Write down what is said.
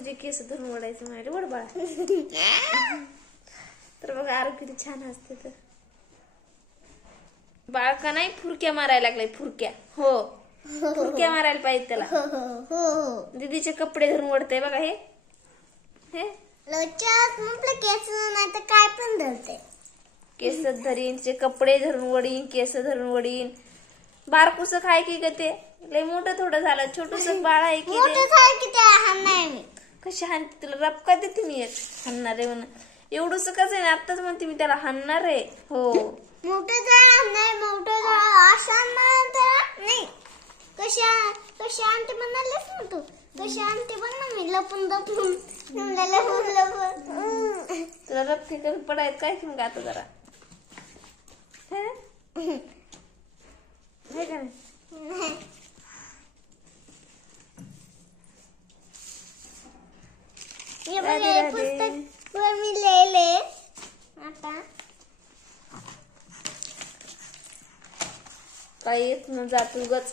तिचे केस धरून ओढायचे म्हणाले ओढ बाळा. तर बघा आरू किती छान असते. तर बाळका नाही फुरक्या मारायला लागलाय. फुरक्या हो फुरक्या मारायला पाहिजे त्याला. दीदीचे कपडे धरून ओढते बघा. हे केस नाही तर काय पण धरते. केस धरीन तिचे कपडे धरून वडीन केस धरून वडीन. बारकुस खाय की ग ते लय मोठं थोडं झालं. छोटूस बाळ आहे की कशी हाणते तुला रपका देते मी एक हाणणार आहे म्हणून. एवढंच कसं आहे ना आत्ताच म्हणते मी त्याला हाणणार आहे. हो मोठं झाड नाही मोठं झाड असं नाही. कशी आणते म्हणालेस ना तू. कशी आणते बघ ना मी लपून लपून तुला रपके करून पडायत काय की मग आता जरा हे का नाही. पुस्तक मी लिहिले आता काही येत न जात उगाच